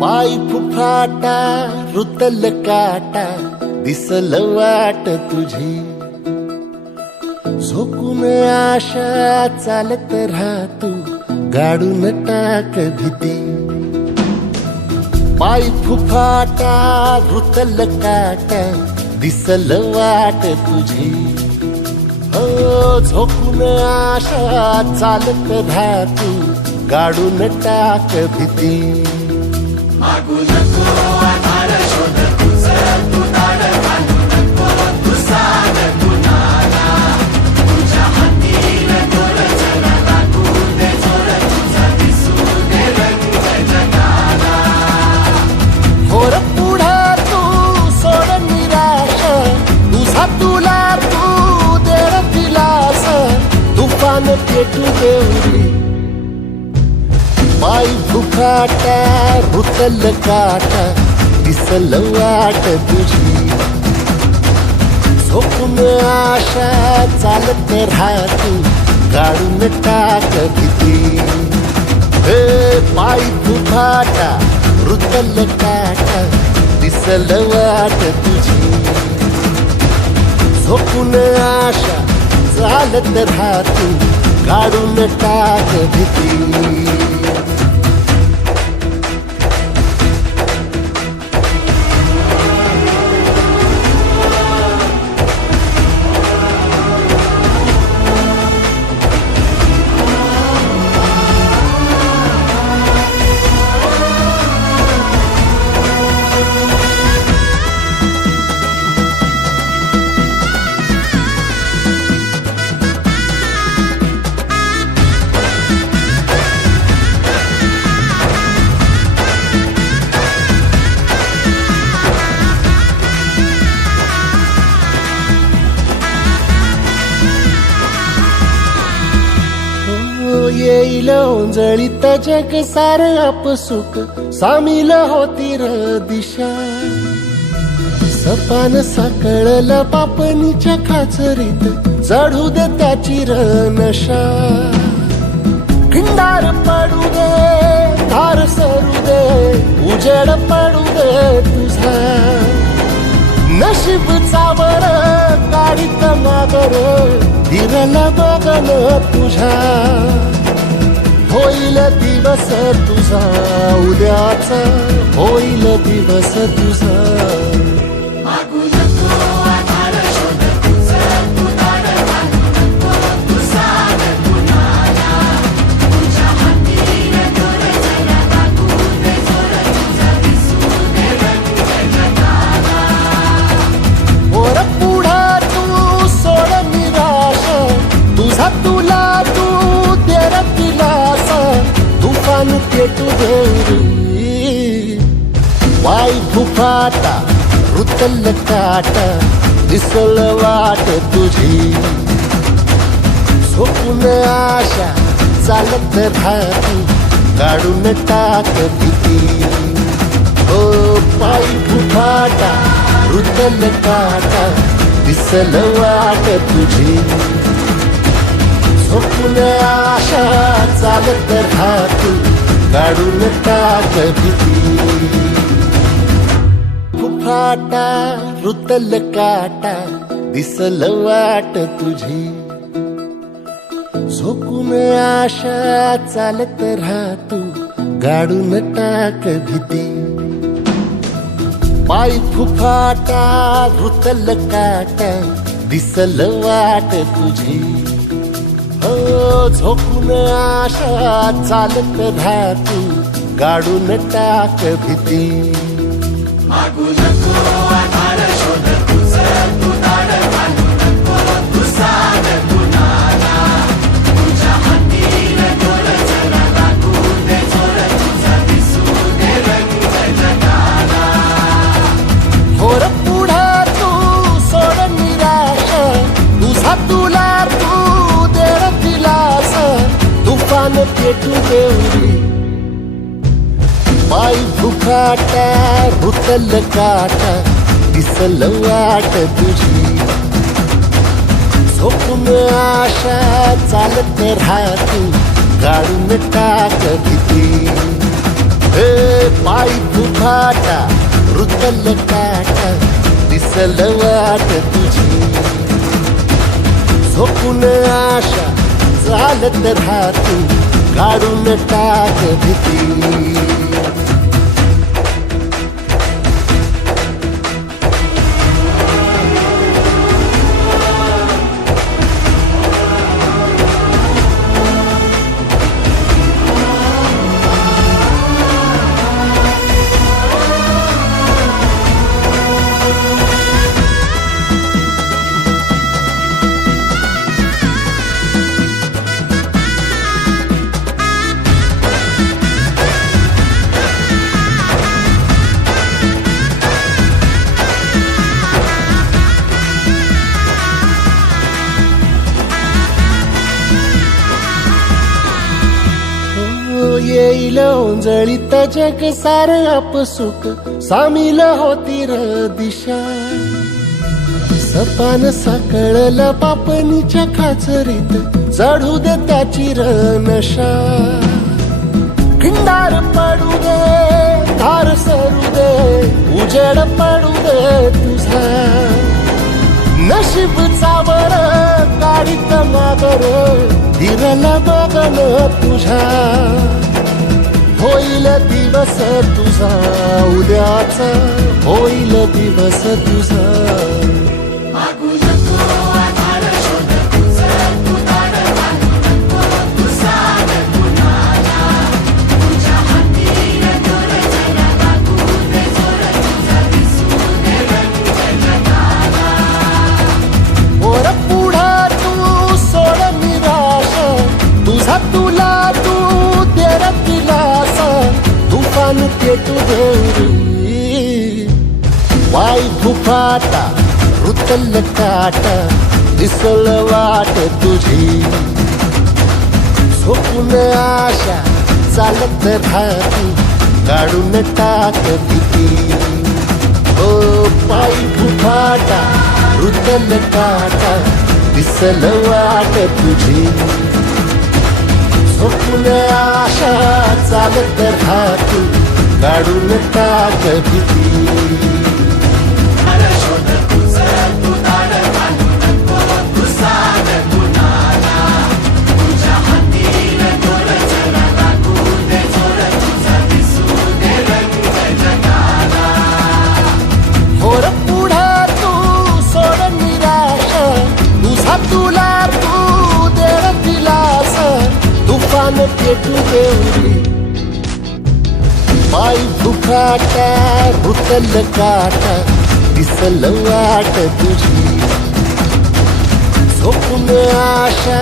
पाय फुफाटा रुतल काटा दिसल वाट तुझी झोकून आशा चालत राहतू गाडून टाक भीती पाय फुफाटा रुतल काटा दिसल वाट तुझी हो झोकून आशा चालत राहतू गाडून टाक भीती मागू नको आधार शोध तुझं तू दाड बांधू नको तू साध कुणाला तुझ्या हातीन दोर जरा लागू दे जोर तुझा दिसू दे रंग जगाला होर पुढे तू सोड निराश तुझा तुला तू दे दिलास तुफान पेटू देवरी पाय फुफाटा रुतल काटा दिसल वाट तुझी झोपून आशा चालत राहतू गाडून टाक भीती हे पाय फुफाटा रुतल काटा दिसल वाट तुझी झोपून आशा चालत राहतू गाडून टाक भीती येईल ओंजळीत जग सार आपसुक सामील होती र दिशा सपान साकळल पापणीच्या खाचरीत चढू दे त्याची र नशा खिंडार पडू दे धार सरू दे उजेड पडू दे तुझा नशीब चावर काढीत मागर हिरल बघन तुझ्या होईल दिवस तुझा उद्याचा होईल दिवस तुझा मागू नको आधार शोध तुझं तू दाड बांधू नको तू साध कुणाला तुझ्या हातीन दोर जरा लागू दे जोर तुझा दिसू दे रंग जगाला वर पुढे तू सोड निराश तुझा तुला तू तेरा दिलास तुफान पेटू देवरी वाय फुफाटा रुतल काटा दिसल वाट तुझी झोपून आशा चालत राहतू काढून टाक भीती हो पाय फुफाटा रुतल काटा दिसल वाट तुझी झोपून आशा चालत राहतू काढून टाक भीती फुफाटा रुतल काटा दिसल वाट तुझी झोपून आशा चालत राहतू गाडून टाक भीती पाय फुफाटा रुतल काटा दिसल वाट तुझी हो झोपून आशा चालत राहतू गाडून टाक भीती मागू नको आधार शोध तुझं तू दाड बांधू नको तू साध कुणाला तुझ्या हातीन दोर जरा लागू दे जोर तुझा दिसू दे रंग जगाला होर पुढे तू सोड निराश तुझा तुला तू दे दिलास तुफान पेटू देवरी पाय फुकाटा रुतल काटा दिसल वाट तुझी झोपून आशा चालत राहते काढून टाक भीती पाय फुकाटा रुतल काटा दिसल वाट तुझी झोपून आशा चालत राहते काढून टाक भीती येईल ओंजळीत जग सार आपसुक सामील होती र दिशा सपान साकळल बापनीच्या खाचरीत चढू दे त्याची र नशा खिंडार पडू दे धार सरू दे उजेड पडू दे तुझा नशीब चावर काढीत मागर दिरल बघन तुझ्या होईल दिवस तुझा उद्याचा होईल दिवस तुझा मागू नको आधार शोध तुझा तू दाड घालू नको तू साध कुणाला तुझ्या हातीने दोर जरा लागू दे जोर तुझा दिसू दे रंग जगाला वर पुढा तू सोड निराश तुझा तुला तू देर दिलास तुफान पेटू दे वाय फुफाटा रुतल काटा दिसल वाट तुझी झोपून आशा चालत राहती काढून टाक भीती ओ पाय फुफाटा रुतल काटा दिसल वाट तुझी झोपून आशा चालत राहती काढून टाक भीती शोध तुझा तू दाड घालू नको तू साध कुणाला तुझ्या हातीने दोर जरा लागू दे जोर तुझा दिसू दे रंग जगाला होर पुढा तू सोड निराश तुझा तुला तू देर दिलास तुफान पेटू देवरी पाय फुकाटा रुतल काटा दिसल वाट तुझी झोपून आशा